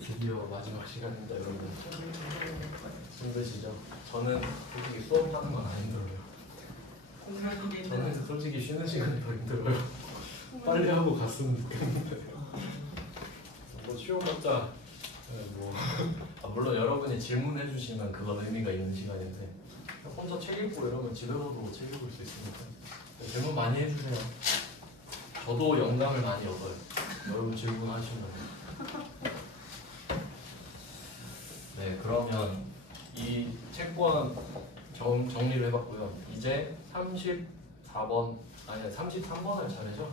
드디어 마지막 시간입니다, 여러분. 힘드시죠? 저는 솔직히 수업하는 건 안 힘들어요. 저는 솔직히 쉬는 시간이 더 힘들어요. 빨리 하고 갔으면 좋겠는데. 뭐 쉬어봤자 물론 여러분이 질문해 주시면 그건 의미가 있는 시간인데 혼자 책 읽고 이러면 집에서도 책 읽을 수 있으니까 질문 많이 해주세요. 저도 영감을 많이 얻어요. 여러분 질문하시면. 네, 그러면 이 책권 정리를 해봤고요. 이제 33번 할 차례죠?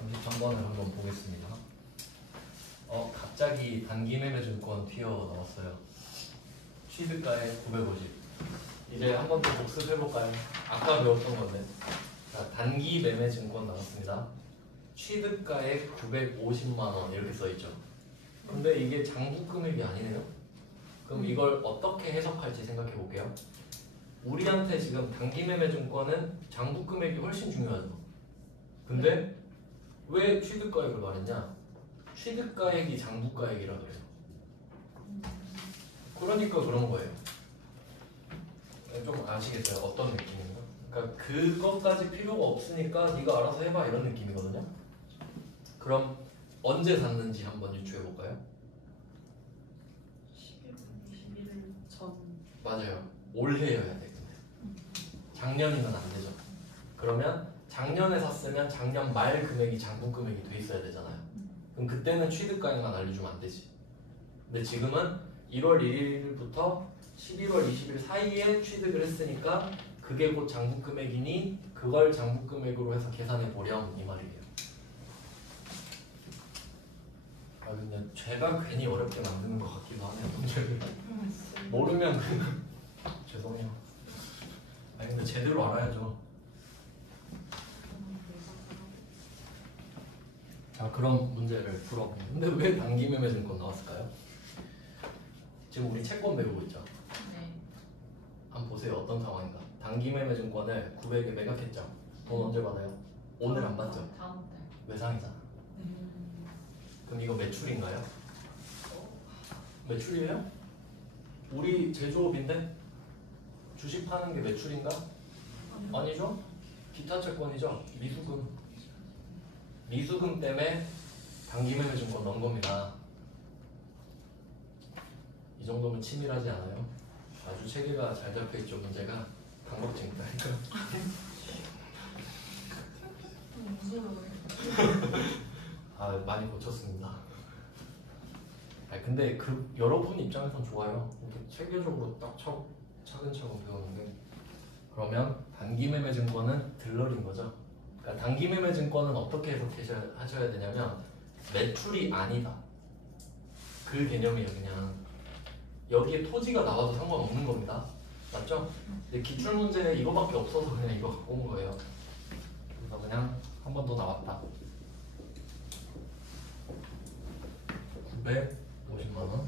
33번을 한번 보겠습니다. 갑자기 단기매매증권 튀어나왔어요. 취득가액 950. 이제 한 번 더 복습해볼까요? 아까 배웠던 건데. 자, 단기매매증권 나왔습니다. 취득가액 950만원 이렇게 써있죠. 근데 이게 장부금액이 아니네요. 그럼 이걸 어떻게 해석할지 생각해 볼게요. 우리한테 지금 단기매매증권은 장부금액이 훨씬 중요하죠. 근데 왜 취득가액을 말했냐? 취득가액이 장부가액이라 그래요. 그러니까 그런 거예요. 좀 아시겠어요? 어떤 느낌인가? 그러니까 그것까지 필요가 없으니까 네가 알아서 해봐 이런 느낌이거든요. 그럼 언제 샀는지 한번 유추해 볼까요? 11일 전. 맞아요. 올해여야 돼. 작년이면 안 되죠. 그러면 작년에 샀으면 작년 말 금액이 장부 금액이 돼 있어야 되잖아요. 그럼 그때는 취득가액만 알려주면 안 되지. 근데 지금은 1월 1일부터 11월 20일 사이에 취득을 했으니까 그게 곧 장부 금액이니 그걸 장부 금액으로 해서 계산해 보렴 이 말이에요. 근데 제가 괜히 어렵게 만드는 것 같기도 하네요. 문제를 모르면 죄송해요. 근데 제대로 알아야죠. 자, 그럼 문제를 풀어보면 근데 왜 단기매매증권 나왔을까요? 지금 우리 채권 배우고 있죠? 네. 한번 보세요. 어떤 상황인가. 단기매매증권을 900에 매각했죠? 돈 언제 받아요? 오늘 안 받죠? 다음 달. 외상이잖아. 그럼 이거 매출인가요? 매출이에요? 우리 제조업인데? 주식 파는 게 매출인가? 아니죠? 기타 채권이죠? 미수금. 미수금 때문에 단기매매증권 넣은 겁니다. 이 정도면 치밀하지 않아요? 아주 체계가 잘 잡혀있죠. 문제가 강박증이다니까. 무서워요. 많이 고쳤습니다. 근데 여러분 입장에선 좋아요. 이렇게 체계적으로 딱 차근차근 배우는 게. 그러면 단기매매증권은 들러린 거죠. 그러니까 단기매매증권은 어떻게 해석하셔야 되냐면 매출이 아니다. 그 개념이에요. 그냥 여기에 토지가 나와도 상관없는 겁니다. 맞죠? 근데 기출문제에 이거밖에 없어서 그냥 이거 갖고 온 거예요. 그래서 그냥 한 번 더 나왔다. 950만원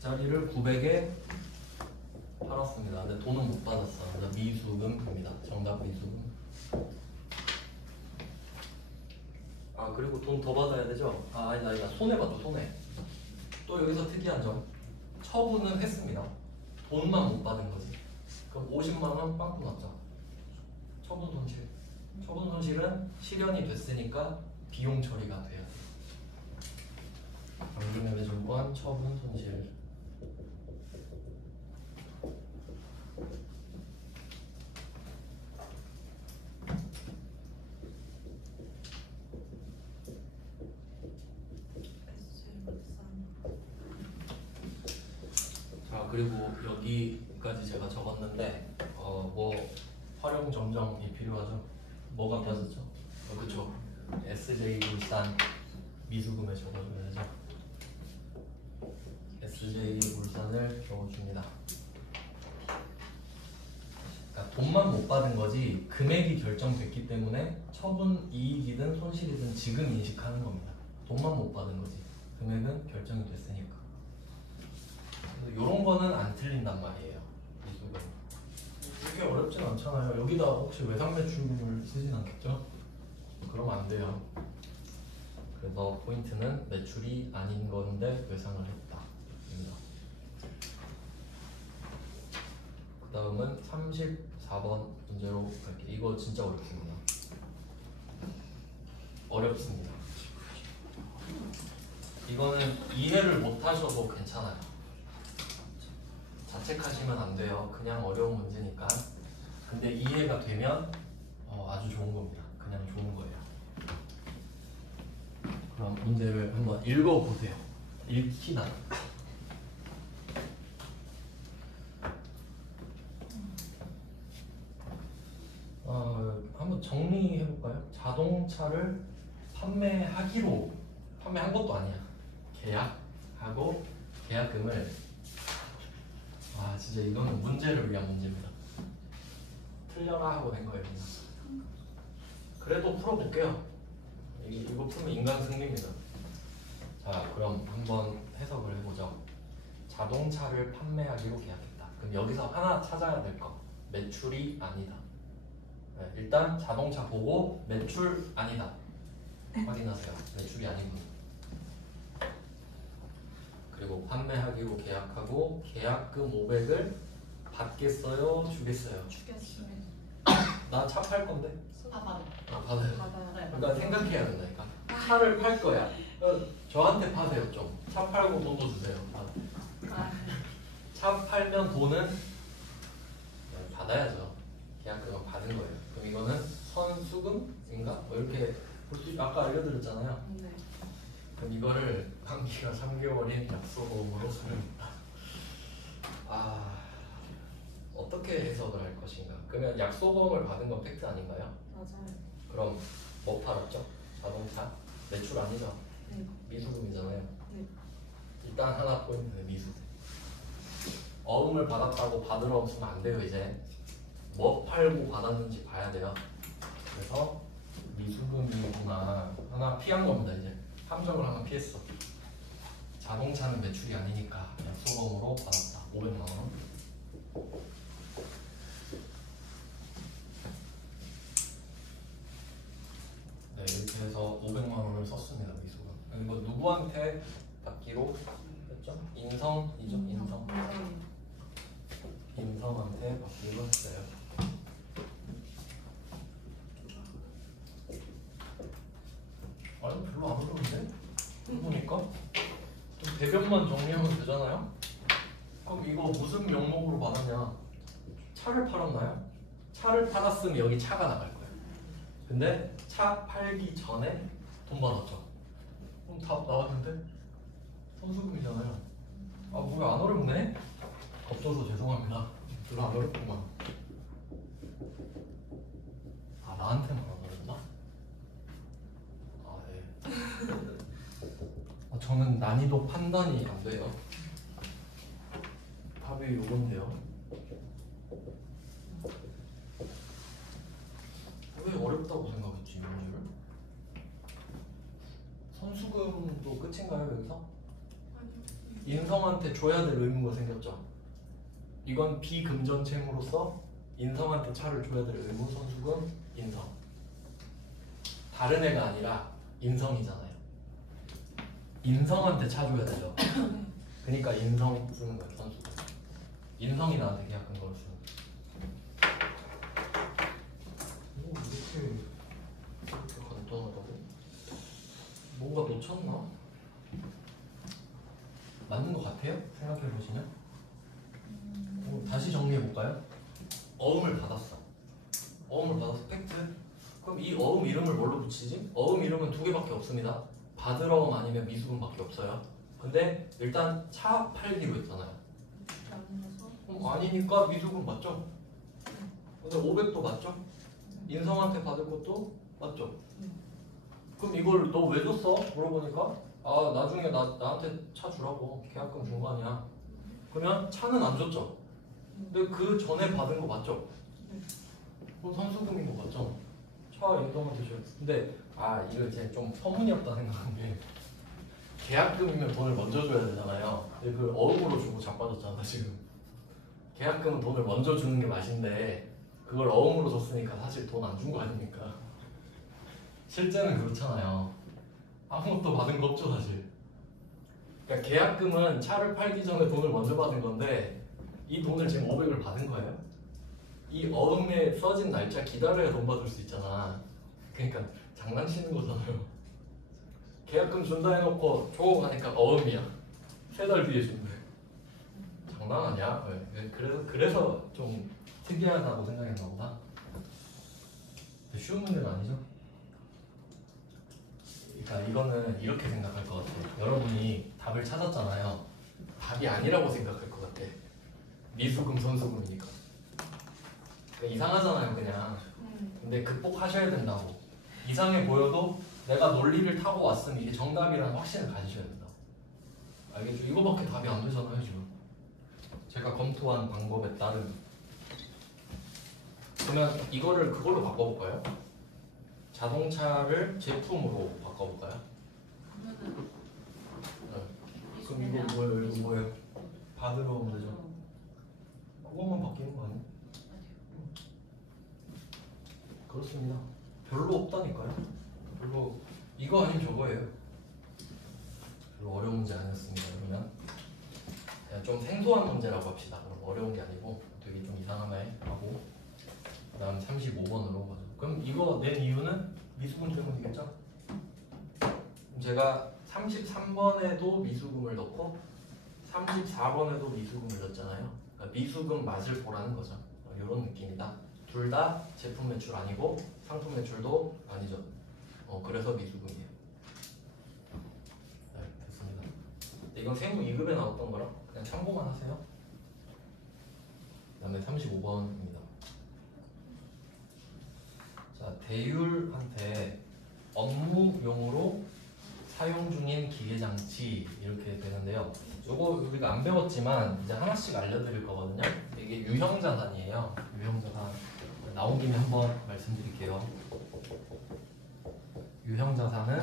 짜리를 900에 팔았습니다. 근데 돈은 못 받았어. 그래서 미수금입니다. 정답 미수금. 그리고 돈 더 받아야 되죠? 아니다. 손해봤죠, 손해. 또 여기서 특이한 점. 처분은 했습니다. 돈만 못 받은 거지. 그럼 50만원 빵꾸 났죠. 처분 손실. 처분 손실은 실현이 됐으니까 비용 처리가 돼요. 단기매매증권 처분 손실. 자, 그리고 여기까지 제가 적었는데 뭐 활용 점정이 필요하죠. 뭐가 빠졌죠? 그쵸. SJ물산 미수금에 적어줘야죠. SJ물산을 적어줍니다. 그러니까 돈만 못 받은 거지 금액이 결정됐기 때문에 처분 이익이든 손실이든 지금 인식하는 겁니다. 돈만 못 받은 거지 금액은 결정이 됐으니까. 이런 거는 안 틀린단 말이에요. 미수금. 이게 어렵진 않잖아요. 여기다 혹시 외상매출금을 쓰진 않겠죠? 그러면 안 돼요. 그래서 포인트는 매출이 아닌 건데 외상을 했다. 입니다. 그 다음은 34번 문제로 갈게요. 이거 진짜 어렵습니다. 어렵습니다. 이거는 이해를 못 하셔도 괜찮아요. 자책하시면 안 돼요. 그냥 어려운 문제니까. 근데 이해가 되면 아주 좋은 겁니다. 그냥 좋은 거예요. 그럼 문제를 한번 읽어보세요. 읽기나. 한번 정리해볼까요? 자동차를 판매한 것도 아니야. 계약하고 계약금을 진짜 이거는 문제를 위한 문제입니다. 틀려라 하고 낸 거예요. 그냥. 그래도 풀어볼게요. 이거 풀면 인간 승리입니다. 자, 그럼 한번 해석을 해보죠. 자동차를 판매하기로 계약했다. 그럼 여기서 하나 찾아야 될 거. 매출이 아니다. 네, 일단 자동차 보고 매출 아니다. 확인하세요. 매출이 아니군. 그리고 판매하기로 계약하고 계약금 500을 받겠어요? 주겠어요? 주겠어요. 나 차 팔 건데? 받아요. 받아요. 받아요. 그러니까 생각해야 된다니까. 차를 팔 거야. 저한테 파세요 좀. 차 팔고 돈도 주세요. 차 팔면 돈은 받아야죠. 계약금은 받은 거예요. 그럼 이거는 선수금인가? 뭐 이렇게 볼 수 아까 알려드렸잖아요. 네. 그럼 이거를 만기가 3개월인 약속으로 수령했다. 어떻게 해석을 할 것인가? 그러면 약속금을 받은 건 팩트 아닌가요? 맞아요. 그럼 뭐 팔았죠? 자동차? 매출 아니죠? 네. 미수금이잖아요. 네. 일단 하나 포인트는 미수. 어음을 받았다고 받으러 없으면 안 돼요. 이제 뭐 팔고 받았는지 봐야 돼요. 그래서 미수금이구나 하나 피한 겁니다. 이제 함정을 하나 피했어. 자동차는 매출이 아니니까 약속금으로 받았다. 500만 원. 네, 이렇게 해서 500만 원을 썼습니다. 미수금. 이거 누구한테 받기로 했죠? 인성이죠? 인성. 인성한테 받기로 했어요. 아니 별로 안 어려운데? 해보니까 좀 대변만 정리하면 되잖아요? 그럼 이거 무슨 명목으로 받았냐? 차를 팔았나요? 차를 팔았으면 여기 차가 나갈 거예요. 근데 차 팔기 전에 돈 받았죠. 그럼 답 나왔는데? 선수금이잖아요. 뭐야 안 어렵네? 겁줘서 죄송합니다. 별로 안 어렵구만. 나한테만 안 어렵나? 네. 저는 난이도 판단이 안 돼요. 답이 요건데요. 왜 어렵다고 생각했지, 이 문제를? 선수금도 끝인가요, 여기서? 인성한테 줘야 될 의무가 생겼죠. 이건 비금전 채무로서 인성한테 차를 줘야 될 의무. 선수금, 인성. 다른 애가 아니라 인성이잖아요. 인성한테 차 줘야 되죠. 그러니까 인성 쓰는 거예요, 선수금. 인성이 나한테 계약한 걸 쓰는 거예요. 이렇게 간단하다고? 뭔가 놓쳤나? 맞는 것 같아요? 생각해 보시면. 다시 정리해 볼까요? 어음을 받았어. 어음을 받아서 팩트. 그럼 이 어음 이름을 뭘로 붙이지? 어음 이름은 두 개밖에 없습니다. 받으러음 아니면 미수금밖에 없어요. 근데 일단 차 팔기로 했잖아요. 그럼 아니니까 미수금 맞죠? 근데 500도 맞죠? 인성한테 받을 것도 맞죠? 그럼 이걸 너 왜 줬어? 물어보니까 나중에 나한테 차 주라고 계약금 준 거 아니야. 그러면 차는 안 줬죠? 근데 그 전에 받은 거 맞죠? 그럼 선수금인 거 맞죠? 차 인성한테 줘야 돼. 근데 이거 이제 좀 터무니없다 생각한 게 계약금이면 돈을 먼저 줘야 되잖아요. 근데 그 어음으로 주고 자빠졌잖아 지금. 계약금은 돈을 먼저 주는 게 맛인데 그걸 어음으로 줬으니까 사실 돈 안 준 거 아닙니까? 실제는 그렇잖아요. 아무것도 받은 거 없죠 사실. 그러니까 계약금은 차를 팔기 전에 돈을 먼저 받은 건데 이 돈을 지금 500을 받은 거예요. 이 어음에 써진 날짜 기다려야 돈 받을 수 있잖아. 그러니까 장난치는 거잖아요. 계약금 준다 해놓고 줘 하니까 어음이야. 3달 뒤에 준대. 장난 아니야? 왜? 그래서 좀 특이하다고 생각했나 보다. 쉬운 문제는 아니죠? 그러니까 이거는 이렇게 생각할 것 같아요. 여러분이 답을 찾았잖아요. 답이 아니라고 생각할 것 같아. 미수금, 선수금이니까. 그러니까 이상하잖아요, 그냥. 근데 극복하셔야 된다고. 이상해 보여도 내가 논리를 타고 왔으면 이게 정답이라는 확신을 가지셔야 된다고. 알겠죠? 이거밖에 답이 안 되잖아요, 지금. 제가 검토한 방법에 따른. 그러면 이거를 그걸로 바꿔볼까요? 자동차를 제품으로 바꿔볼까요? 그러면은 그럼 이거 뭐예요? 이거 뭐예요? 받으러 오면 되죠? 그것만 바뀌는 거 아니에요? 그렇습니다. 별로 없다니까요. 별로 이거 아니면 저거예요. 별로 어려운 문제 아니었습니다. 그러면 그냥 좀 생소한 문제라고 합시다. 그럼 어려운 게 아니고 되게 좀 이상하네 하고 그다음 35번으로 가죠. 그럼 이거 낸 이유는 미수금 때문이겠죠? 그럼 제가 33번에도 미수금을 넣고 34번에도 미수금을 넣었잖아요. 그러니까 미수금 맛을 보라는 거죠. 이런 느낌이다. 둘 다 제품 매출 아니고 상품 매출도 아니죠. 그래서 미수금이에요. 네, 됐습니다. 이건 세무 2급에 나왔던 거라 그냥 참고만 하세요. 그 다음에 35번입니다. 자, 대율한테 업무용으로 사용 중인 기계장치 이렇게 되는데요. 요거 우리가 안 배웠지만 이제 하나씩 알려드릴 거거든요. 이게 유형자산이에요. 유형자산 나온 김에 한번 말씀드릴게요. 유형자산은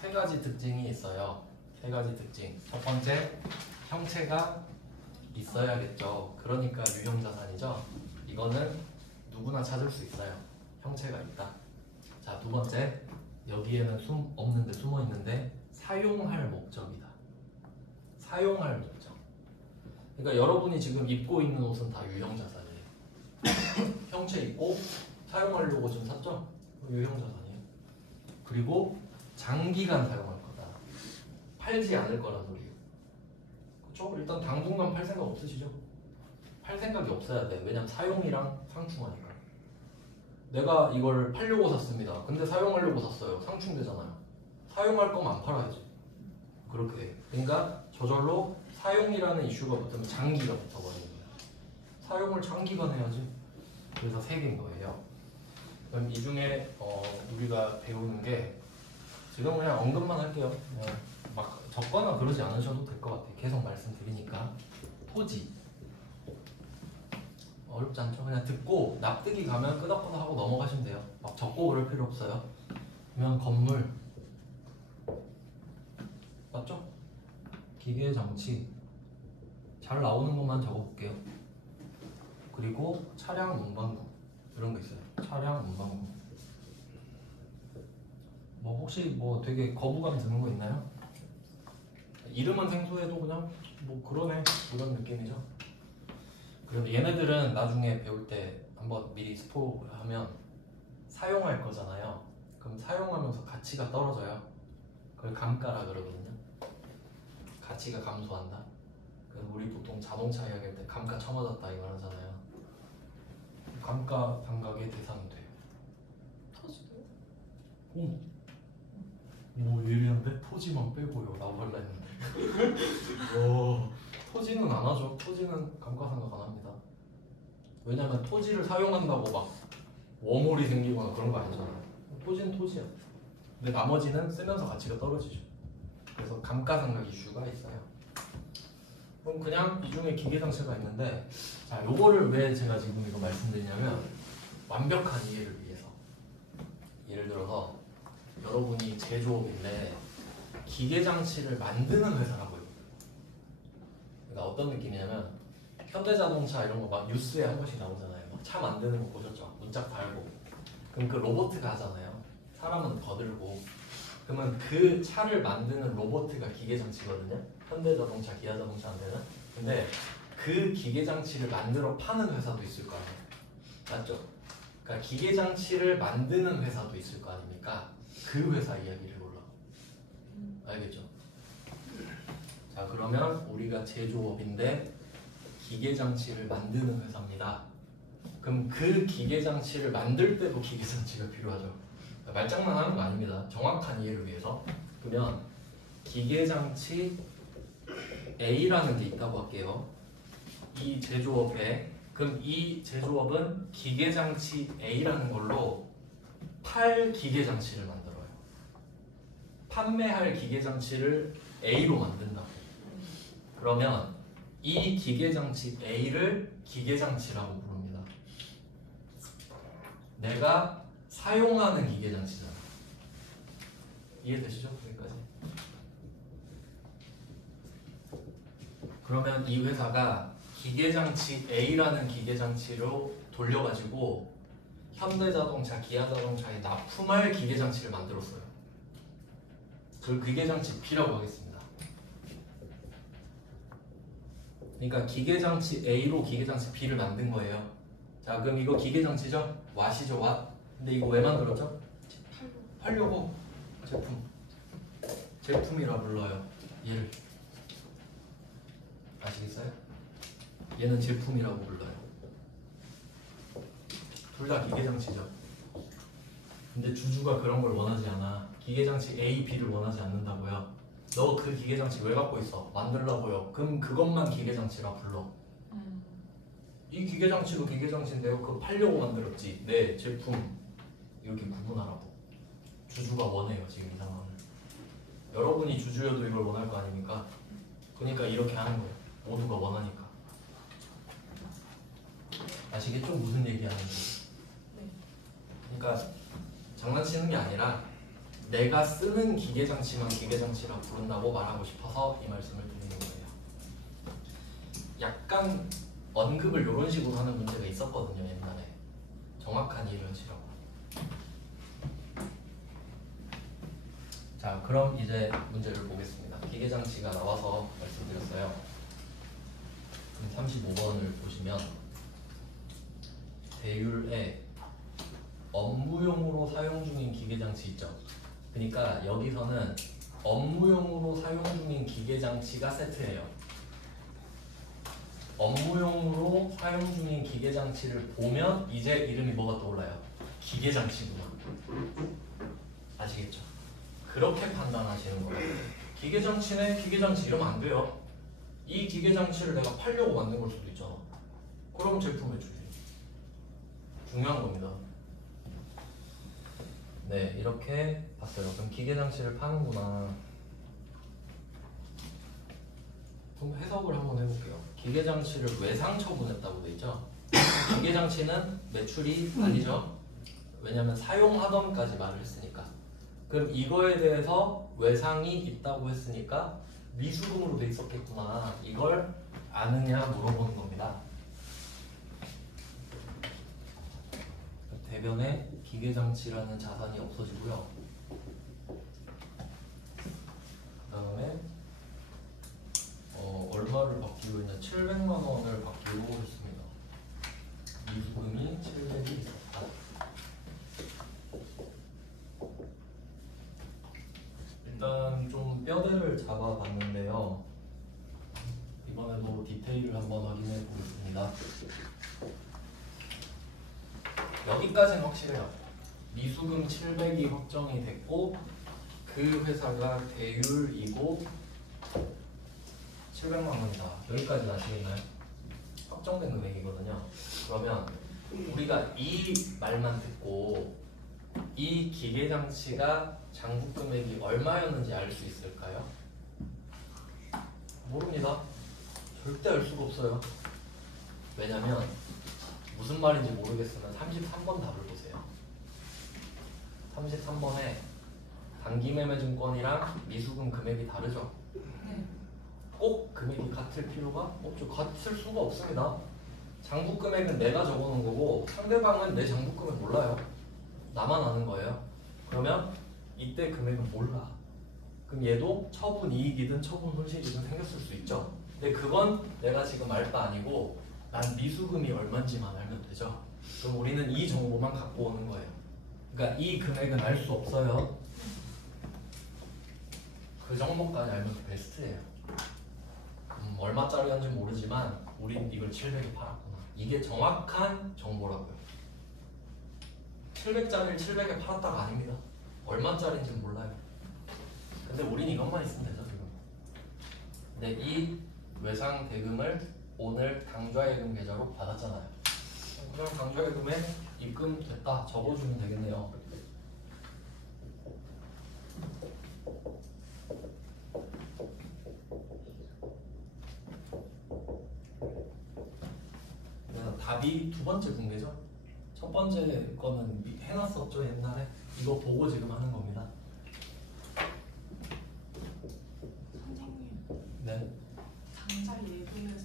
3가지 특징이 있어요. 3가지 특징. 첫 번째, 형체가 있어야겠죠. 그러니까 유형자산이죠. 이거는 누구나 찾을 수 있어요. 형체가 있다. 자, 두 번째, 여기에는 없는데 숨어 있는데 사용할 목적이다. 사용할 목적. 그러니까 여러분이 지금 입고 있는 옷은 다 유형자산이에요. 형체 있고 사용하려고 지금 샀죠? 유형자산이에요. 그리고 장기간 사용할 거다. 팔지 않을 거란 소리예요. 그렇죠? 일단 당분간 팔 생각 없으시죠? 팔 생각이 없어야 돼. 왜냐면 사용이랑 상충하니까. 내가 이걸 팔려고 샀습니다. 근데 사용하려고 샀어요. 상충되잖아요. 사용할 거면 안 팔아야지. 그렇게 돼. 그러니까 저절로 사용이라는 이슈가 붙으면 장기가 붙어버리는 거예요. 사용을 장기간 해야지. 그래서 3개인 거예요. 그럼 이 중에 우리가 배우는 게 지금 그냥 언급만 할게요. 막 적거나 그러지 않으셔도 될 것 같아요. 계속 말씀드리니까. 토지. 어렵지 않죠? 그냥 듣고 납득이 가면 끄덕끄덕 하고 넘어가시면 돼요. 막 적고 그럴 필요 없어요. 그러면 건물. 맞죠? 기계 장치. 잘 나오는 것만 적어볼게요. 그리고 차량 문방구. 이런 거 있어요. 차량 문방구. 뭐 혹시 뭐 되게 거부감 드는 거 있나요? 이름은 생소해도 그냥 뭐 그러네 이런 느낌이죠. 그럼 얘네들은 나중에 배울 때 한번 미리 스포하면 사용할 거잖아요. 그럼 사용하면서 가치가 떨어져요. 그걸 감가라 그러거든요. 가치가 감소한다. 그래서 우리 보통 자동차 이야기할 때 감가 처맞았다 이 말 하잖아요. 감가 감각의 대상이 돼요. 터지도요? 오, 뭐 예리한데? 토지만 빼고요. 나올라 했는데. 오, 토지는 안 하죠. 토지는 감가상각 안 합니다. 왜냐면 토지를 사용한다고 막 워홀이 생기거나 그런 거 아니잖아요. 토지는 토지야. 근데 나머지는 쓰면서 가치가 떨어지죠. 그래서 감가상각 이슈가 있어요. 그럼 그냥 이 중에 기계장치가 있는데, 자, 요거를 왜 제가 지금 이거 말씀드리냐면 완벽한 이해를 위해서. 예를 들어서 여러분이 제조업인데 기계장치를 만드는 회사라고 해요. 그러니까 어떤 느낌이냐면 현대자동차 이런 거 막 뉴스에 한 번씩 나오잖아요. 막 차 만드는 거 보셨죠? 문짝 달고. 그럼 그 로봇가 하잖아요. 사람은 더 들고. 그러면 그 차를 만드는 로보트가 기계장치거든요. 현대자동차, 기아자동차한테는. 근데 그 기계장치를 만들어 파는 회사도 있을 거 아니에요. 맞죠? 그러니까 기계장치를 만드는 회사도 있을 거 아닙니까? 그 회사 이야기를 몰라. 알겠죠? 자, 그러면 우리가 제조업인데 기계장치를 만드는 회사입니다. 그럼 그 기계장치를 만들 때도 기계장치가 필요하죠. 말장난하는 거 아닙니다. 정확한 이해를 위해서. 그러면 기계장치 A라는 게 있다고 할게요. 이 제조업에. 그럼 이 제조업은 기계장치 A라는 걸로 팔 기계장치를 만들어요. 판매할 기계장치를 A로 만든다고. 그러면 이 기계장치 A를 기계장치라고 부릅니다. 내가 사용하는 기계장치잖아. 이해되시죠? 여기까지. 그러면 이 회사가 기계장치 A라는 기계장치로 돌려가지고 현대자동차, 기아자동차에 납품할 기계장치를 만들었어요. 그걸 기계장치 B라고 하겠습니다. 그러니까 기계장치 A로 기계장치 B를 만든 거예요. 자, 그럼 이거 기계장치죠? 왓이죠, 왓. 근데 이거 왜 만들었죠? 팔려고. 제품이라 불러요. 얘를. 아시겠어요? 얘는 제품이라고 불러요. 둘 다 기계장치죠. 근데 주주가 그런 걸 원하지 않아. 기계장치 A, B를 원하지 않는다고요. 너 그 기계장치 왜 갖고 있어? 만들라고요. 그럼 그것만 기계장치라 불러. 이 기계장치도 기계장치인데요. 그거 팔려고 만들었지. 네, 제품. 이렇게 구분하라고. 주주가 원해요, 지금 이 상황을. 여러분이 주주여도 이걸 원할 거 아닙니까? 그러니까 이렇게 하는 거예요. 모두가 원하니까. 아시겠죠? 무슨 얘기하는지. 그러니까 장난치는 게 아니라 내가 쓰는 기계장치만 기계장치라 부른다고 말하고 싶어서 이 말씀을 드리는 거예요. 약간 언급을 이런 식으로 하는 문제가 있었거든요, 옛날에. 정확한 이해를 하시라고. 자, 그럼 이제 문제를 보겠습니다. 기계장치가 나와서 말씀드렸어요. 그럼 35번을 보시면 대율에 업무용으로 사용 중인 기계장치 있죠. 그러니까 여기서는 업무용으로 사용 중인 기계장치가 세트예요. 업무용으로 사용 중인 기계장치를 보면 이제 이름이 뭐가 떠올라요? 기계장치구나. 아시겠죠? 그렇게 판단하시는 거예요. 기계장치네, 기계장치 이러면 안 돼요. 이 기계장치를 내가 팔려고 만든 걸 수도 있잖아. 그럼 제품에 주지. 중요한 겁니다. 네, 이렇게 봤어요. 그럼 기계장치를 파는구나. 그럼 해석을 한번 해볼게요. 기계장치를 외상 처분했다고 돼 있죠. 기계장치는 매출이 아니죠. 왜냐면 사용하던까지 말을 했으니까. 그럼 이거에 대해서 외상이 있다고 했으니까 미수금으로 돼 있었겠구나. 이걸 아느냐 물어보는 겁니다. 대변에 기계장치라는 자산이 없어지고요. 그 다음에 얼마를 받기로 했냐? 700만 원을 받기로 했습니다. 미수금이 700이 있었다. 일단 좀 뼈대를 잡아봤는데요. 이번에도 디테일을 한번 확인해 보겠습니다. 여기까지는 확실해요. 미수금 700이 확정이 됐고 그 회사가 대율이고 700만 원이다. 여기까지는 아시겠나요? 확정된 금액이거든요. 그러면 우리가 이 말만 듣고 이 기계장치가 장부 금액이 얼마였는지 알 수 있을까요? 모릅니다. 절대 알 수가 없어요. 왜냐면 무슨 말인지 모르겠으면 33번 답을 보세요. 33번에 단기매매증권이랑 미수금 금액이 다르죠? 꼭 금액이 같을 필요가 없죠. 같을 수가 없습니다. 장부 금액은 내가 적어놓은 거고 상대방은 내 장부 금액 몰라요. 나만 아는 거예요. 그러면 이때 금액은 몰라. 그럼 얘도 처분 이익이든 처분 손실이든 생겼을 수 있죠. 근데 그건 내가 지금 알 바 아니고 난 미수금이 얼마인지만 알면 되죠. 그럼 우리는 이 정보만 갖고 오는 거예요. 그러니까 이 금액은 알 수 없어요. 그 정도까지 알면 베스트예요. 얼마짜리인지 모르지만 우린 이걸 700에 팔았구나. 이게 정확한 정보라고요. 700짜리를 700에 팔았다가 아닙니다. 얼마짜리인지는 몰라요. 근데 우린 이것만 있으면 되죠 지금. 근데 이 외상 대금을 오늘 당좌예금 계좌로 받았잖아요. 그럼 당좌예금에 입금됐다 적어주면 되겠네요. 그래서 답이 두 번째 문제죠. 첫 번째 거는 해놨었죠 옛날에. 이거 보고 지금 하는 겁니다. 선생님 네. 당장 예금에서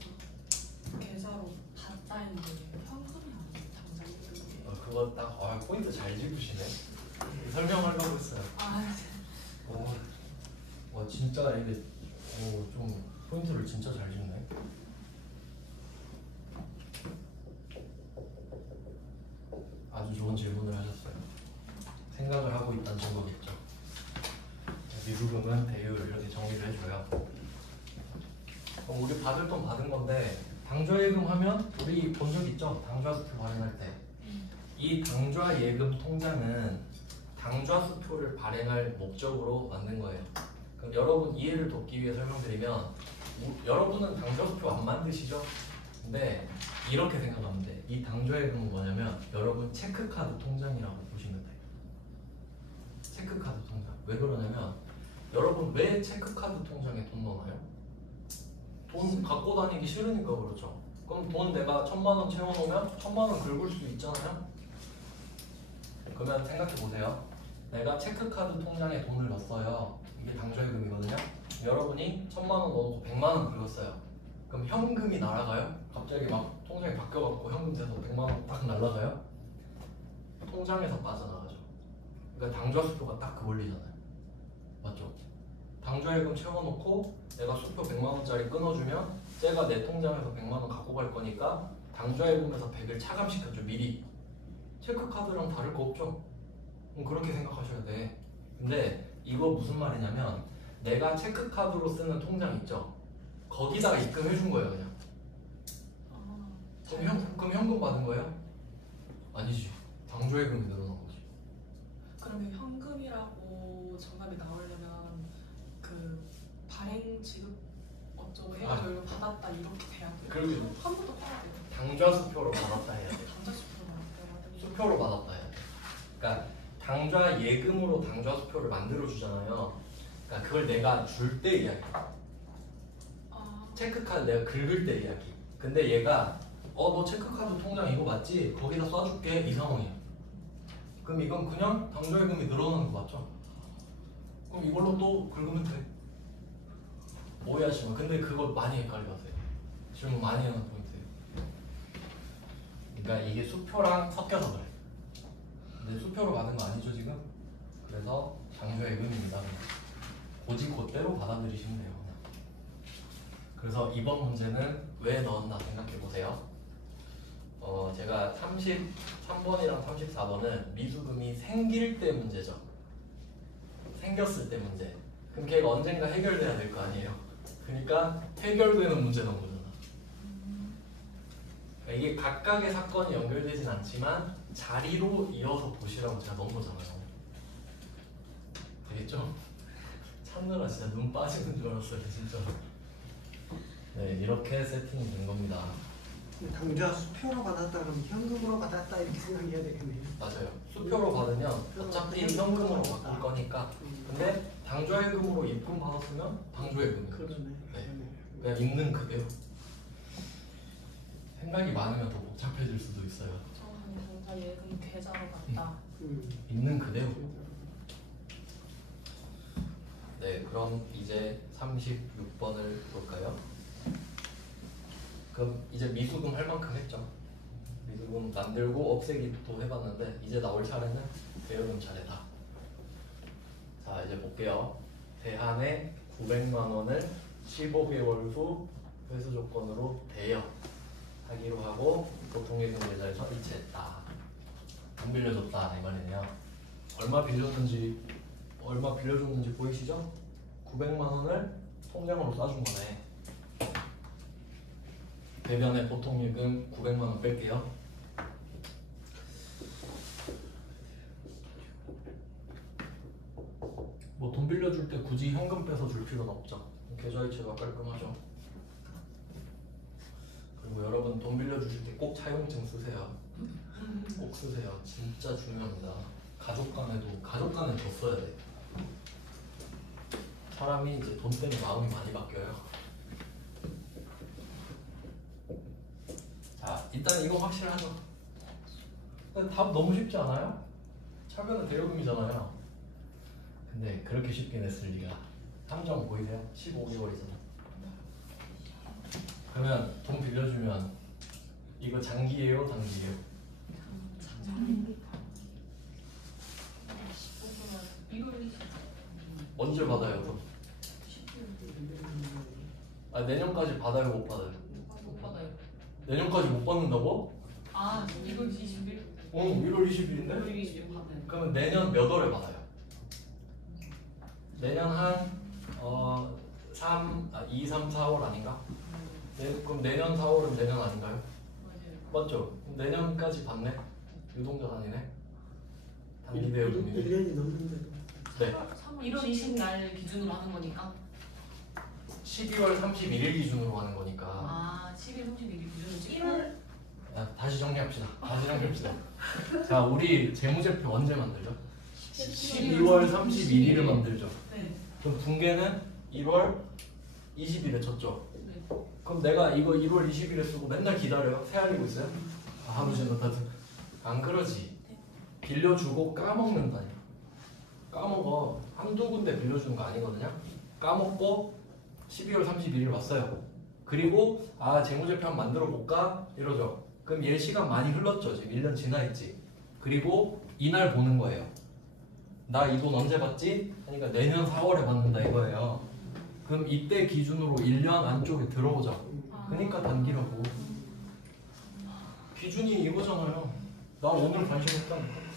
계좌로 받자인데 현금이 아니에요. 당장 예금이. 그거 딱 포인트 잘 짚으시네. 설명하려고 했어요. 아 와 진짜 이게 좀 포인트를 진짜 잘 짚네. 아주 좋은 질문을 하셨어요. 생각을 하고 있다는 증거겠죠. 미수금은 대율 이렇게 정리를 해줘요. 그럼 우리 받을 돈 받은 건데 당좌예금 하면 우리 본 적 있죠? 당좌수표 발행할 때. 이 당좌예금 통장은 당좌수표를 발행할 목적으로 만든 거예요. 그럼 여러분 이해를 돕기 위해 설명드리면 여러분은 당좌수표 안 만드시죠? 근데 이렇게 생각하면 돼. 이 당좌예금은 뭐냐면 여러분 체크카드 통장이라고 보시면 돼요. 체크카드 통장. 왜 그러냐면 여러분 왜 체크카드 통장에 돈 넣어놔요? 돈 갖고 다니기 싫으니까 그렇죠. 그럼 돈 내가 1000만 원 채워놓으면 1000만 원 긁을 수 있잖아요. 그러면 생각해 보세요. 내가 체크카드 통장에 돈을 넣었어요. 이게 당좌예금이거든요. 여러분이 1000만 원 넣어놓고 100만 원 긁었어요. 그럼 현금이 날아가요? 갑자기 막 통장이 바뀌어갖고 현금 돼서 100만 원 딱 날아가요? 통장에서 빠져나가죠. 그러니까 당좌수표가 딱 그 원리잖아요. 맞죠? 당좌예금 채워놓고 내가 수표 100만 원짜리 끊어주면 쟤가 내 통장에서 100만 원 갖고 갈 거니까 당좌예금에서 100을 차감시켜줘 미리. 체크카드랑 다를 거 없죠? 그렇게 생각하셔야 돼. 근데 이거 무슨 말이냐면 내가 체크카드로 쓰는 통장 있죠? 거기다가 입금해준 거예요 그냥. 그럼 현금 받은 거예요? 아니지. 당좌예금이 늘어난 거지. 그러면 현금이라고 정답이 나오려면 그 발행 지급 어쩌고 해가지고 이거 받았다 이렇게 돼야 돼요. 그렇죠. 한번더 써야 돼요. 당좌수표로 받았다 해야 돼. 당좌수표로 받았다. 수표로 받았다 해야 돼. 그러니까 당좌예금으로 당좌수표를 만들어 주잖아요. 그러니까 그걸 내가 줄 때 이야기. 체크카드 내가 긁을 때 이야기. 근데 얘가 너 체크카드 통장 이거 맞지? 거기다 쏴줄게 이 상황이야. 그럼 이건 그냥 당좌예금이 늘어나는 거 맞죠? 그럼 이걸로 또 긁으면 돼. 오해하시면. 근데 그거 많이 헷갈려 하세요. 질문 많이 하는 포인트예요. 그러니까 이게 수표랑 섞여서 그래. 근데 수표로 받은 거 아니죠 지금? 그래서 당좌예금입니다. 고지 곧대로 받아들이시면 돼요. 그냥. 그래서 이번 문제는 왜 넣었나 생각해 보세요. 제가 33번이랑 34번은 미수금이 생길 때 문제죠. 생겼을 때 문제. 그럼 걔가 언젠가 해결돼야 될 거 아니에요. 그러니까 해결되는 문제 넣은 거잖아. 그러니까 이게 각각의 사건이 연결되진 않지만 자리로 이어서 보시라고 제가 넣은 거잖아요. 되겠죠? 찾느라 진짜 눈 빠지는 줄 알았어요 진짜. 네, 이렇게 세팅이 된 겁니다. 당좌 수표로 받았다 그러면 현금으로 받았다 이렇게 생각해야 되겠네요. 맞아요. 수표로 받으면 어차피 현금으로 바꿀 거니까. 근데 당좌예금으로 입금 받았으면 당좌예금이에요. 그러네. 네. 그냥 있는 그대로. 생각이 많으면 더 복잡해질 수도 있어요. 저는 당좌예금 계좌로 받다. 있는 그대로. 네, 그럼 이제 36번을 볼까요? 그럼 이제 미수금 할 만큼 했죠. 미수금 만들고 없애기도 해봤는데 이제 나올 차례는 배우는 차례다. 자 이제 볼게요. 대한에 900만 원을 15개월 후 회수 조건으로 대여하기로 하고 보통예금 계좌에서 이체했다. 돈 빌려줬다 이 말이네요. 얼마 빌려줬는지 보이시죠? 900만 원을 통장으로 쏴준 거네. 대변에 보통예금 900만 원 뺄게요. 뭐 돈 빌려줄 때 굳이 현금 빼서 줄 필요는 없죠. 계좌이체가 깔끔하죠. 그리고 여러분 돈 빌려주실 때 꼭 차용증 쓰세요. 꼭 쓰세요. 진짜 중요합니다. 가족 간에 더 써야 돼. 사람이 이제 돈 때문에 마음이 많이 바뀌어요. 자, 일단 이거 확실하죠. 근데 답 너무 쉽지 않아요? 차변은 대여금이잖아요. 근데 그렇게 쉽게 냈을 리가. 함정 보이세요? 15개월이잖아. 그러면 돈 빌려주면 이거 장기예요, 단기예요? 언제 받아요, 돈? 아, 내년까지 받아요, 못 받아요? 못 받아요. 내년까지 못 받는다고? 아, 1월 20일? 1월 20일인데? 1월 20일 받아요. 그러면 내년 몇 월에 받아요? 내년 한 2, 3, 4월 아닌가? 그럼 내년 4월은 내년 아닌가요? 맞아요. 맞죠? 그럼 내년까지 받네? 유동자 단위네? 단기 대여금이네? 1년이 넘는데도. 네. 1월 20일 날 기준으로 하는 거니까. 12월 31일 기준으로 하는 거니까. 아, 10일 31일 기준으로 1월. 다시 정리합시다. 자, 우리 재무제표 언제 만들죠? 12월 31일을 만들죠. 네. 그럼 분계는 1월 20일에 쳤죠. 네. 그럼 내가 이거 1월 20일에 쓰고 맨날 기다려요? 헤아리고 있어요? 하루 지났다 안 그러지. 빌려주고 까먹는다니까. 까먹어. 한두 군데 빌려주는 거 아니거든요. 까먹고 12월 31일 왔어요. 그리고 재무제표 한번 만들어 볼까? 이러죠. 그럼 얘 시간 많이 흘렀죠. 지금 1년 지나 있지. 그리고 이날 보는 거예요. 나 이 돈 언제 받지? 하니까 내년 4월에 받는다 이거예요. 그럼 이때 기준으로 1년 안쪽에 들어오죠. 그러니까 단기라고. 기준이 이거잖아요. 나 오늘 관심했다니까.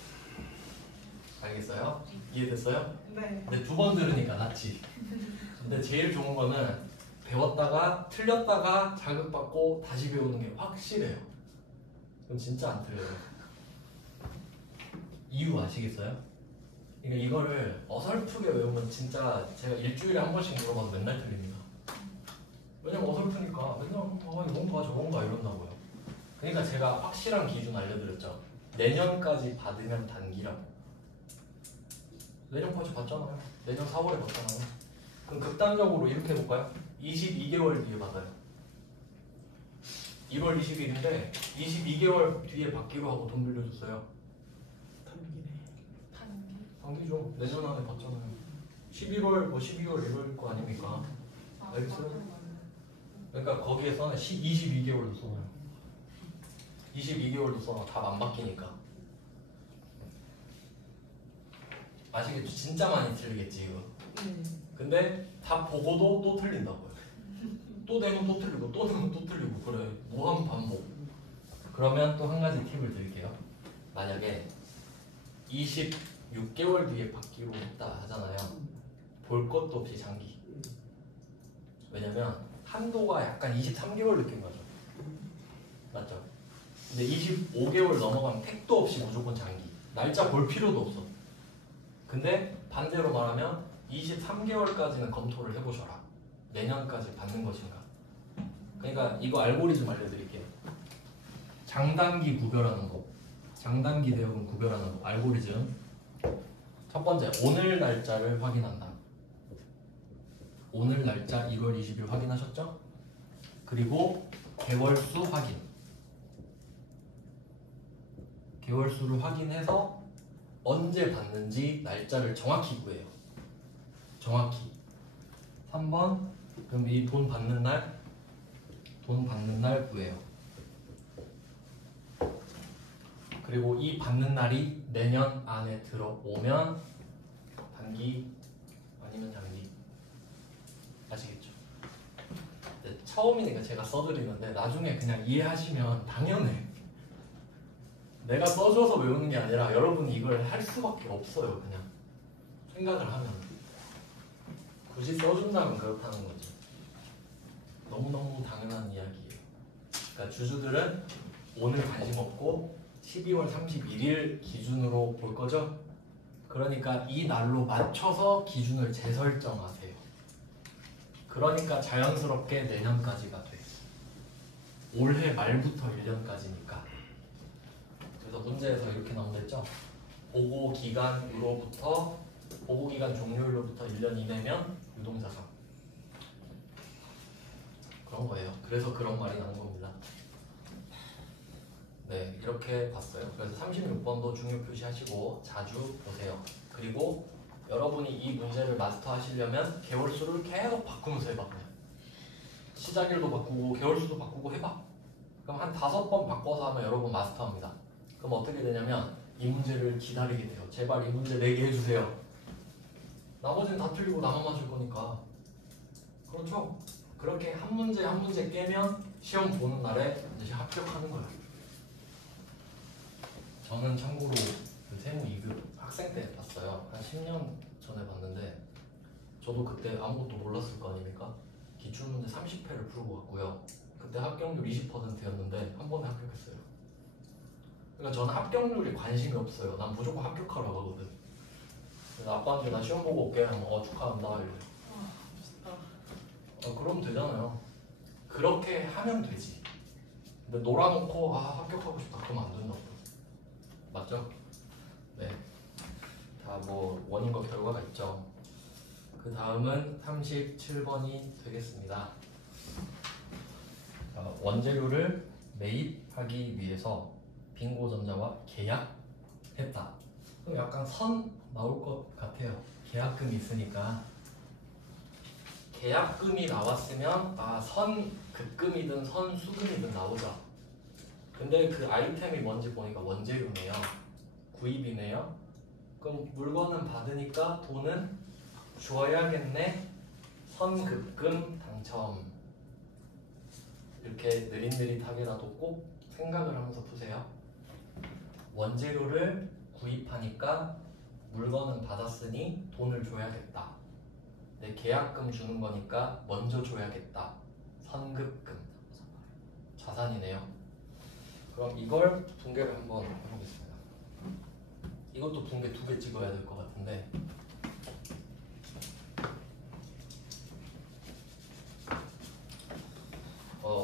알겠어요? 이해됐어요? 네. 근데 두 번 들으니까 낫지. 근데 제일 좋은 거는 배웠다가 틀렸다가 자극받고 다시 배우는 게 확실해요. 그럼 진짜 안 틀려요. 이유 아시겠어요? 그러니까 이거를 어설프게 외우면 진짜 제가 일주일에 한 번씩 물어봐도 맨날 틀립니다. 왜냐면 어설프니까 맨날 뭔가 저건가 이런다고요. 그러니까 제가 확실한 기준 알려드렸죠. 내년까지 받으면 단기라고. 내년까지 받잖아요. 내년 4월에 받잖아요. 그럼 극단적으로 이렇게 해볼까요? 22개월 뒤에 받아요. 1월 20일인데 22개월 뒤에 받기로 하고 돈 빌려줬어요. 단기네. 단기죠. 내년 안에 받잖아요. 11월, 12월 이럴 거 아닙니까? 알겠어요? 그러니까 거기에서는 22개월도 써요. 22개월도 써요. 답 안 바뀌니까. 아시겠죠? 진짜 많이 틀리겠지 이거. 근데 답 보고도 또 틀린다고요. 또 되면 또 틀리고 또 되면 또 틀리고 그래. 무한 반복. 그러면 또 한 가지 팁을 드릴게요. 만약에 26개월 뒤에 받기로 했다 하잖아요. 볼 것도 없이 장기. 왜냐면 한도가 약간 23개월 느낌 나죠. 맞죠? 근데 25개월 넘어가면 택도 없이 무조건 장기. 날짜 볼 필요도 없어. 근데 반대로 말하면 23개월까지는 검토를 해보셔라. 내년까지 받는 것인가. 그러니까 이거 알고리즘 알려드릴게요. 장단기 구별하는 거, 장단기 대여금 구별하는 거 알고리즘. 첫 번째, 오늘 날짜를 확인한다. 오늘 날짜 1월 20일 확인하셨죠? 그리고 개월수 확인. 개월수를 확인해서 언제 받는지 날짜를 정확히 구해요. 정확히. 3번, 그럼 이 돈 받는 날 구해요. 그리고 이 받는 날이 내년 안에 들어오면 단기 아니면 장기. 아시겠죠? 네, 처음이니까 제가 써드리는데 나중에 그냥 이해하시면 당연해. 내가 써줘서 외우는 게 아니라 여러분이 이걸 할 수밖에 없어요. 그냥 생각을 하면 굳이 써준다면 그렇다는 거지. 너무너무 당연한 이야기예요. 그러니까 주주들은 오늘 관심 없고 12월 31일 기준으로 볼 거죠? 그러니까 이 날로 맞춰서 기준을 재설정하세요. 그러니까 자연스럽게 내년까지가 돼. 올해 말부터 1년까지니까. 그래서 문제에서 이렇게 나온댔죠? 보고기간 종료일로부터 1년 이내면 유동자산. 그런 거예요. 그래서 그런 말이 나온 겁니다. 네, 이렇게 봤어요. 그래서 36번도 중요 표시하시고 자주 보세요. 그리고 여러분이 이 문제를 마스터하시려면 개월수를 계속 바꾸면서 해봐. 그냥 시작일도 바꾸고 개월수도 바꾸고 해봐. 그럼 한 5번 바꿔서 하면 여러분 마스터합니다. 그럼 어떻게 되냐면 이 문제를 기다리게 돼요. 제발 이 문제 내게 해주세요. 나머지는 다 틀리고 나만 맞을 거니까. 그렇죠? 그렇게 한 문제 한 문제 깨면 시험 보는 날에 이제 합격하는 거예요. 저는 참고로 그 세무 2급 학생 때 봤어요. 한 10년 전에 봤는데 저도 그때 아무것도 몰랐을 거 아닙니까? 기출문제 30회를 풀고 왔고요. 그때 합격률 20%였는데 한 번에 합격했어요. 그러니까 저는 합격률에 관심이 없어요. 난 무조건 합격하라고 하거든. 그래서 아빠한테 나 시험 보고 올게 하면 축하한다 이래. 멋있다. 그러면 되잖아요. 그렇게 하면 되지. 근데 놀아놓고 합격하고 싶다 그러면 안 된다고. 맞죠? 네. 다 뭐 원인과 결과가 있죠. 그 다음은 37번이 되겠습니다. 원재료를 매입하기 위해서 빙고전자와 계약했다. 그럼 약간 선 나올 것 같아요. 계약금이 있으니까. 계약금이 나왔으면 선급금이든 선수금이든 나오죠. 근데 그 아이템이 뭔지 보니까 원재료네요. 구입이네요. 그럼 물건은 받으니까 돈은 줘야겠네. 선급금 당첨. 이렇게 느릿느릿하게라도 꼭 생각을 하면서 푸세요. 원재료를 구입하니까 물건은 받았으니 돈을 줘야겠다. 내 계약금 주는 거니까 먼저 줘야겠다. 선급금. 자산이네요. 그럼 이걸 분개를 한번 해보겠습니다. 이것도 분개 2개 찍어야 될 것 같은데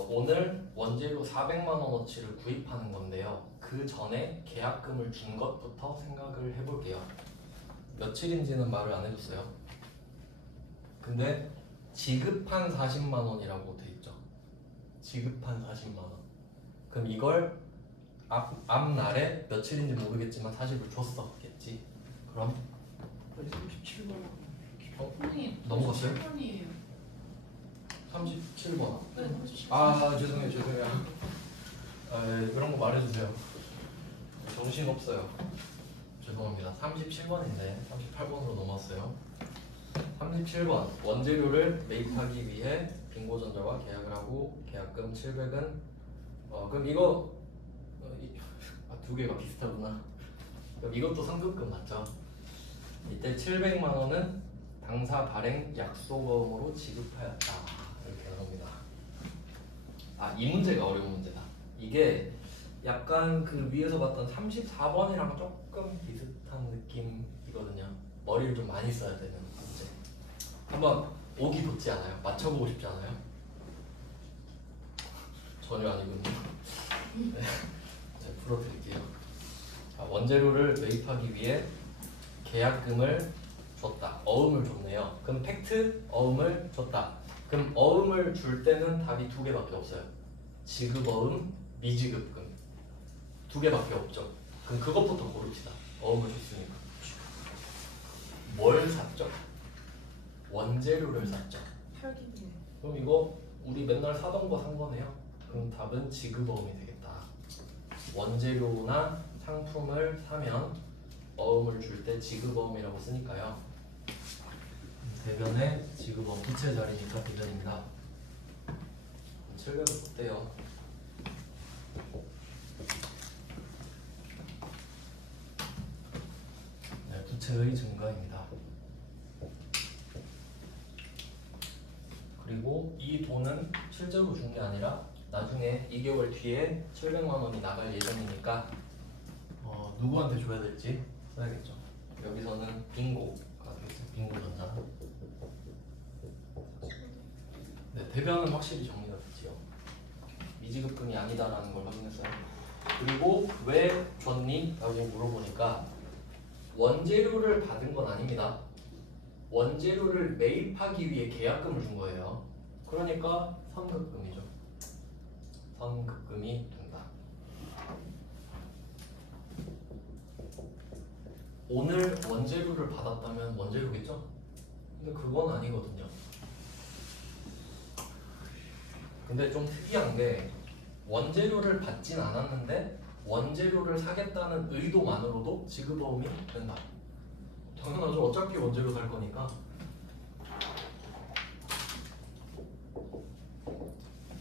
오늘 원재료 400만 원어치를 구입하는 건데요. 그 전에 계약금을 준 것부터 생각을 해볼게요. 며칠인지는 말을 안 해줬어요. 근데 지급한 40만 원이라고 돼 있죠. 지급한 40만 원. 그럼 이걸 앞날에 며칠인지 모르겠지만 40을 줬었겠지. 그럼 37번. 아니 넘어갔어요? 10번이에요. 37번. 네, 37번. 죄송해요. 그런 거 말해주세요. 정신 없어요. 죄송합니다. 37번인데 38번으로 넘었어요. 37번 원재료를 매입하기 위해 빙고전자와 계약을 하고 계약금 700은 그럼 이거 2개가 비슷하구나. 그럼 이것도 선급금 맞죠? 이때 700만 원은 당사 발행 약속금으로 지급하였다. 이렇게 나옵니다. 이 문제가 어려운 문제다. 이게 약간 그 위에서 봤던 34번이랑 조금 비슷한 느낌이거든요. 머리를 좀 많이 써야 되는 문제. 한번 오기 돋지 않아요? 맞춰보고 싶지 않아요? 전혀 아니군요. 네. 제가 풀어드릴게요. 원재료를 매입하기 위해 계약금을 줬다. 어음을 줬네요. 그럼 팩트 어음을 줬다. 그럼 어음을 줄 때는 답이 2개밖에 없어요. 지급어음, 미지급금 2개밖에 없죠. 그럼 그것부터 고릅시다. 어음을 줬으니까. 뭘 샀죠? 원재료를 샀죠. 혈기네. 그럼 이거 우리 맨날 사던 거 산 거네요. 그럼 답은 지급어음이 되겠다. 원재료나 상품을 사면 어음을 줄 때 지급어음이라고 쓰니까요. 대변의 지급원 부채 자리니까 대변입니다. 700을 어때요? 네, 부채의 증가입니다. 그리고 이 돈은 실제로 준 게 아니라 나중에 2개월 뒤에 700만 원이 나갈 예정이니까 누구한테 줘야 될지 써야겠죠. 여기서는 빙고가 되겠죠. 빙고 전자. 네, 대변은 확실히 정리가 됐지요. 미지급금이 아니다라는 걸 확인했어요. 그리고 왜 줬니? 라고 물어보니까 원재료를 받은 건 아닙니다. 원재료를 매입하기 위해 계약금을 준 거예요. 그러니까 선급금이죠. 선급금이 된다. 오늘 원재료를 받았다면 원재료겠죠? 근데 그건 아니거든요. 근데 좀 특이한 게 원재료를 받진 않았는데 원재료를 사겠다는 의도만으로도 지급어음이 된다. 당연하죠. 어차피 원재료 살 거니까.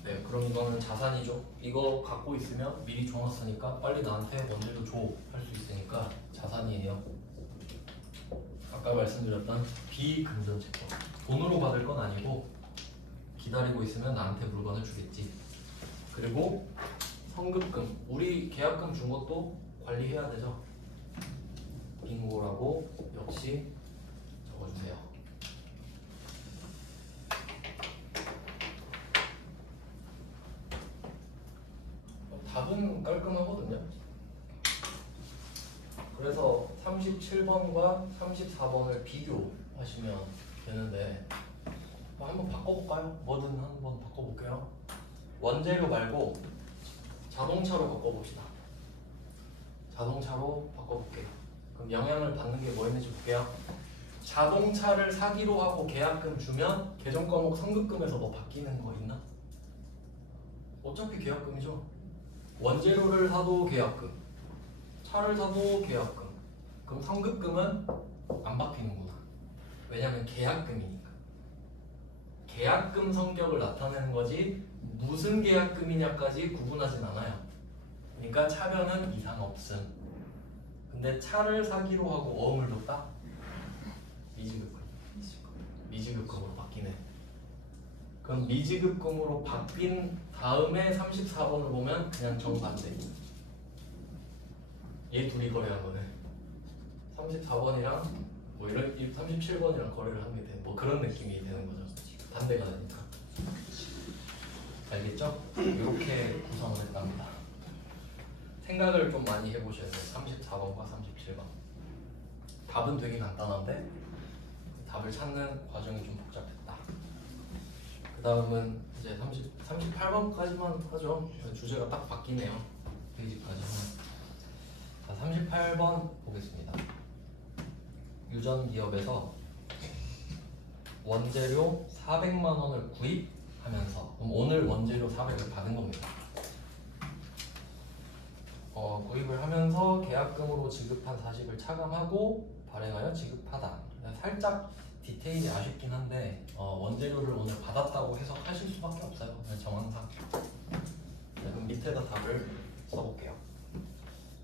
네, 그럼 이거는 자산이죠. 이거 갖고 있으면 미리 줘놨으니까 빨리 나한테 원재료 줘 할 수 있으니까 자산이에요. 아까 말씀드렸던 비금전채권. 돈으로 받을 건 아니고 기다리고 있으면 나한테 물건을 주겠지. 그리고 성급금. 우리 계약금 준 것도 관리해야 되죠. 빙고라고 역시 적어주세요. 답은 깔끔하거든요. 그래서 37번과 34번을 비교하시면 되는데 한번 바꿔볼까요? 뭐든 한번 바꿔볼게요. 원재료 말고 자동차로 바꿔봅시다. 자동차로 바꿔볼게요. 그럼 영향을 받는 게 뭐 있는지 볼게요. 자동차를 사기로 하고 계약금 주면 계정 과목 선급금에서 뭐 바뀌는 거 있나? 어차피 계약금이죠. 원재료를 사도 계약금, 차를 사도 계약금. 그럼 선급금은 안 바뀌는구나. 왜냐면 계약금이니까. 계약금 성격을 나타내는 거지 무슨 계약금이냐까지 구분하진 않아요. 그러니까 차변은 이상 없음. 근데 차를 사기로 하고 어음을 뒀다? 미지급금으로 바뀌네. 그럼 미지급금으로 바뀐 다음에 34번을 보면 그냥 정반대. 얘 둘이 거래한 거네. 34번이랑 뭐 이런 37번이랑 거래를 하게 돼. 뭐 그런 느낌이 되는 거죠. 반대가 되니까. 알겠죠? 이렇게 구성을 했답니다. 생각을 좀 많이 해보셔야 돼요. 34번과 37번. 답은 되게 간단한데 답을 찾는 과정이 좀 복잡했다. 그 다음은 이제 38번까지만 하죠. 주제가 딱 바뀌네요. 페이지까지는. 자, 38번 보겠습니다. 유전기업에서 원재료 400만 원을 구입하면서, 그럼 오늘 원재료 400을 받은 겁니다. 구입을 하면서 계약금으로 지급한 사실을 차감하고 발행하여 지급하다. 살짝 디테일이 아쉽긴 한데 원재료를 오늘 받았다고 해석하실 수밖에 없어요. 정황상. 그럼 밑에다 답을 써볼게요.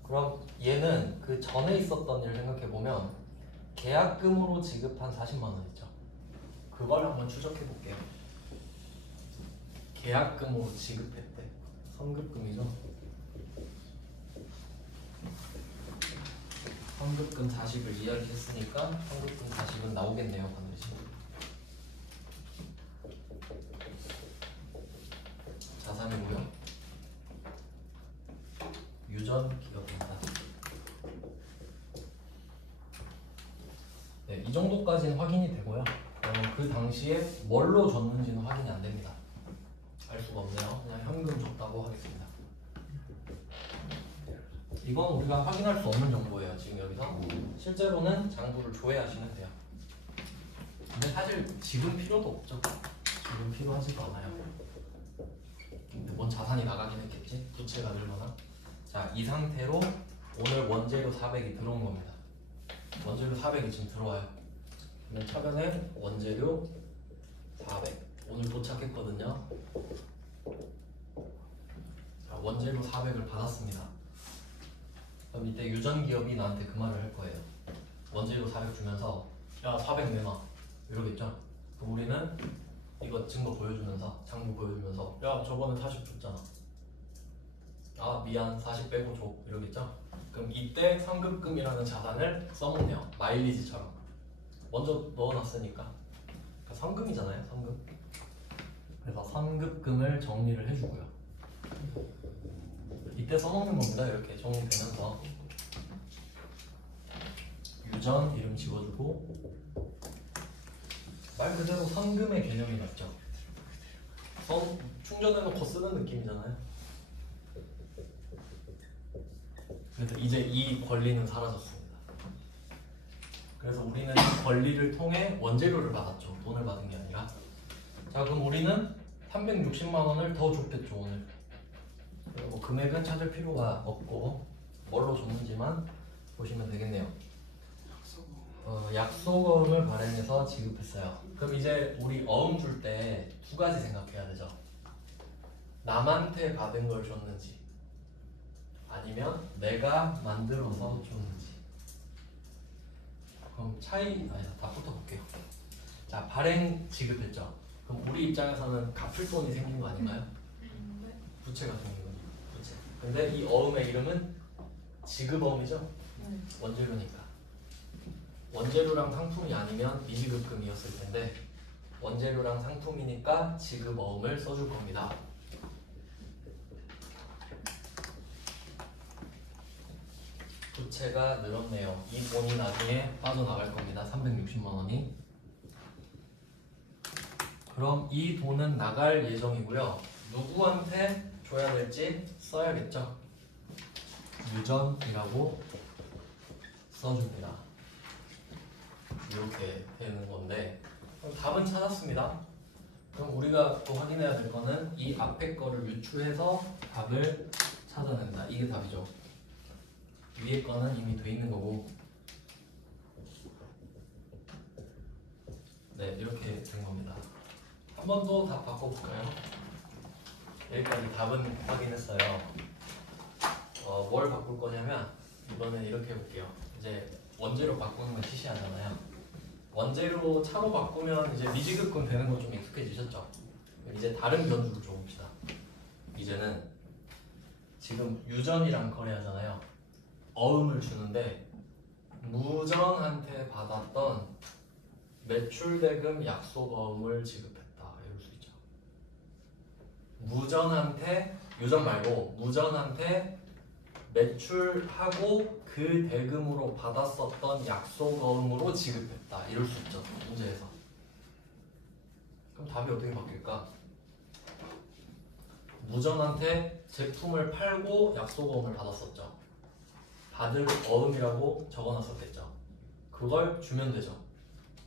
그럼 얘는 그 전에 있었던 일을 생각해보면 계약금으로 지급한 40만 원 있죠. 그걸 한번 추적해볼게요. 계약금으로 지급했대. 선급금이죠. 선급금 40을 이야기했으니까 선급금 40은 나오겠네요. 반드시. 자산이고요. 유전 기업입니다. 네, 이 정도까지는 확인이 되고요. 그 당시에 뭘로 줬는지는 확인이 안 됩니다. 알 수가 없네요. 그냥 현금 줬다고 하겠습니다. 이건 우리가 확인할 수 없는 정보예요. 지금 여기서 실제로는 장부를 조회하시면 돼요. 근데 사실 지금 필요도 없죠. 지금 필요하지도 않아요. 근데 뭔 자산이 나가긴 했겠지. 부채가 늘거나. 자, 이 상태로 오늘 원재료 400이 들어온 겁니다. 원재료 400이 지금 들어와요. 그러면 차변에 원재료 400 오늘 도착했거든요. 자, 원재료 400을 받았습니다. 그럼 이때 유전기업이 나한테 그 말을 할 거예요. 원재료 400 주면서 야 400 내놔 이러겠죠. 그럼 우리는 이거 증거 보여주면서 장부 보여주면서 야 저번에 40 줬잖아. 아 미안 40 빼고 줘 이러겠죠. 그럼 이때 선급금이라는 자산을 써먹네요. 마일리지처럼 먼저 넣어놨으니까 그러니까 선금이잖아요. 선금. 그래서 선급금을 정리를 해주고요. 이때 써먹는 겁니다. 이렇게 정리되면서 유전 이름 지워주고 말 그대로 선금의 개념이 맞죠. 충전해놓고 쓰는 느낌이잖아요. 그래서 이제 이 권리는 사라졌습니다. 그래서 우리는 이 권리를 통해 원재료를 받았죠. 돈을 받은 게 아니라. 자 그럼 우리는 360만 원을 더 줬겠죠 오늘. 뭐 금액은 찾을 필요가 없고 뭘로 줬는지만 보시면 되겠네요. 약속어음을 발행해서 지급했어요. 그럼 이제 우리 어음 줄 때 두 가지 생각해야 되죠. 남한테 받은 걸 줬는지 아니면 내가 만들어서 줬는지. 그럼 차이 답부터 볼게요. 자 발행 지급했죠. 그럼 우리 입장에서는 갚을 돈이 생긴 거 아닌가요? 부채가 생긴 거죠. 부채. 근데 이 어음의 이름은 지급어음이죠. 원재료니까. 원재료랑 상품이 아니면 미지급금이었을 텐데 원재료랑 상품이니까 지급어음을 써줄 겁니다. 부채가 늘었네요. 이 돈이 나중에 빠져나갈 겁니다. 360만 원이. 그럼 이 돈은 나갈 예정이고요. 누구한테 줘야 될지 써야겠죠. 유전이라고 써줍니다. 이렇게 되는 건데 그럼 답은 찾았습니다. 그럼 우리가 또 확인해야 될 거는 이 앞에 거를 유추해서 답을 찾아낸다. 이게 답이죠. 위에 거는 이미 돼 있는 거고. 네 이렇게 된 겁니다. 한 번 더 답 바꿔볼까요? 여기까지 답은 확인했어요. 뭘 바꿀 거냐면 이번엔 이렇게 해볼게요. 이제 원재료 바꾸는 건 시시하잖아요. 원재료 차로 바꾸면 이제 미지급금 되는 거 좀 익숙해지셨죠? 이제 다른 변주를 줘봅시다. 이제는 지금 유전이랑 거래하잖아요. 어음을 주는데 무전한테 받았던 매출대금 약속어음을 지급했다. 이럴 수 있죠. 무전한테 유전 말고 무전한테 매출하고 그 대금으로 받았었던 약속어음으로 지급했다. 이럴 수 있죠. 문제에서. 그럼 답이 어떻게 바뀔까? 무전한테 제품을 팔고 약속어음을 받았었죠. 받을 어음이라고 적어놨었겠죠. 그걸 주면 되죠.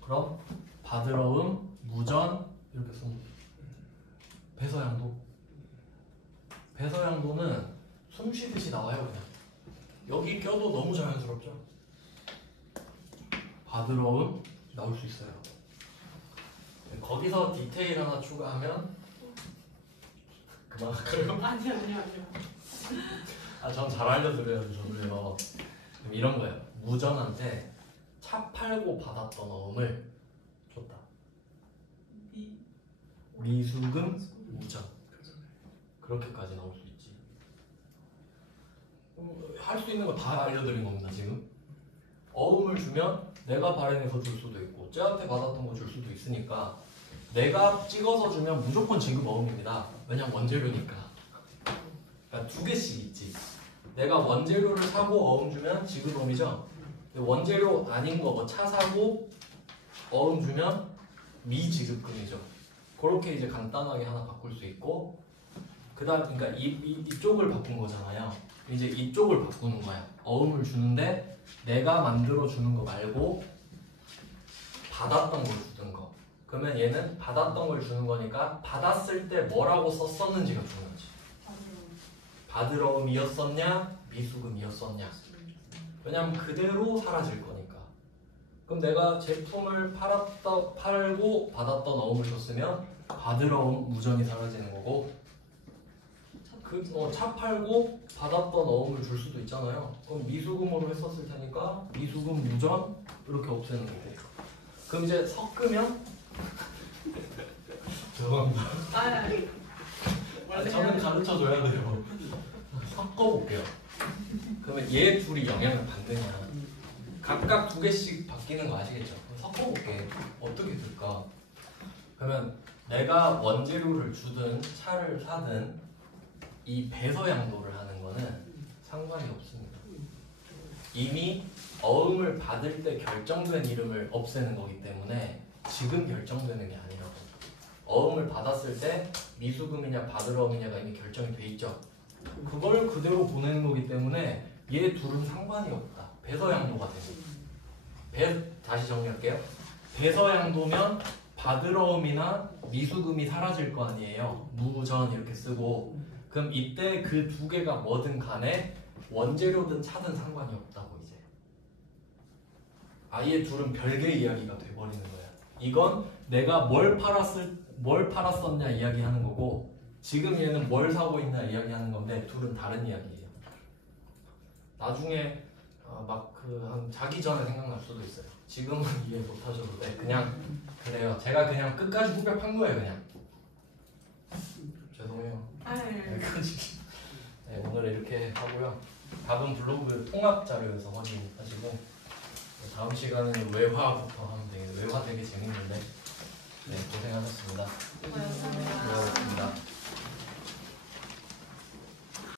그럼 받을 어음, 무전 이렇게 쓰면 돼요. 배서양도. 배서양도는 숨 쉬듯이 나와요. 그냥 여기 껴도 너무 자연스럽죠. 받을 어음 나올 수 있어요. 거기서 디테일 하나 추가하면 그만할까요? 아니요. 전 잘 알려드려요. 그래요. 그럼 이런 거예요. 무전한테 차 팔고 받았던 어음을 줬다. 미수금 무전. 그렇게까지 나올 수 있지. 할 수 있는 거 다 알려드린 겁니다. 지금 어음을 주면 내가 발행해서 줄 수도 있고 쟤한테 받았던 거 줄 수도 있으니까 내가 찍어서 주면 무조건 지급 어음입니다. 왜냐면 원재료니까. 그러니까 두 개씩 있지. 내가 원재료를 사고 어음 주면 지급 어음이죠. 원재료 아닌 거 뭐 차 사고 어음 주면 미지급금이죠. 그렇게 이제 간단하게 하나 바꿀 수 있고, 그다음 그러니까 이쪽을 바꾼 거잖아요. 이제 이쪽을 바꾸는 거야. 어음을 주는데 내가 만들어 주는 거 말고 받았던 걸 주는 거. 그러면 얘는 받았던 걸 주는 거니까 받았을 때 뭐라고 썼었는지가 중요하지. 받을 어음이었었냐 미수금이었었냐. 왜냐면 그대로 사라질 거니까. 그럼 내가 제품을 팔고 받았던 어음을 줬으면 받을 어음 무전이 사라지는 거고 차 팔고 받았던 어음을 줄 수도 있잖아요. 그럼 미수금으로 했었을 테니까 미수금 무전 이렇게 없애는 거고. 그럼 이제 섞으면 죄송합니다. 저는 가르쳐 줘야 돼요. 섞어볼게요. 그러면 얘 둘이 영향을 받느냐. 각각 2개씩 바뀌는 거 아시겠죠? 섞어볼게. 어떻게 될까? 그러면 내가 원재료를 주든 차를 사든 이 배서 양도를 하는 거는 상관이 없습니다. 이미 어음을 받을 때 결정된 이름을 없애는 거기 때문에 지금 결정되는 게 아니라고. 어음을 받았을 때 미수금이냐 받을 어음이냐가 이미 결정이 돼 있죠. 그걸 그대로 보내는 거기 때문에 얘 둘은 상관이 없다. 배서 양도가 되는. 다시 정리할게요. 배서 양도면 받을 어음이나 미수금이 사라질 거 아니에요. 무전 이렇게 쓰고. 그럼 이때 그 2개가 뭐든 간에 원재료든 차든 상관이 없다고 이제. 아예 둘은 별개의 이야기가 돼버리는 거야. 이건 내가 뭘 팔았었냐 이야기하는 거고 지금 얘는 뭘 사고 있냐 이야기하는 건데 둘은 다른 이야기예요. 나중에 한 자기 전에 생각날 수도 있어요. 지금은 이해 못하셔도 돼. 그냥 그래요. 제가 그냥 끝까지 후벼판 거예요. 그냥. 죄송해요. 네, 오늘 이렇게 하고요. 답은 블로그 통합 자료에서 확인하시고 다음 시간에는 외화부터 하면 되겠네요. 외화 되게 재밌는데 네, 고생하셨습니다. 감사합니다. 고생하셨습니다.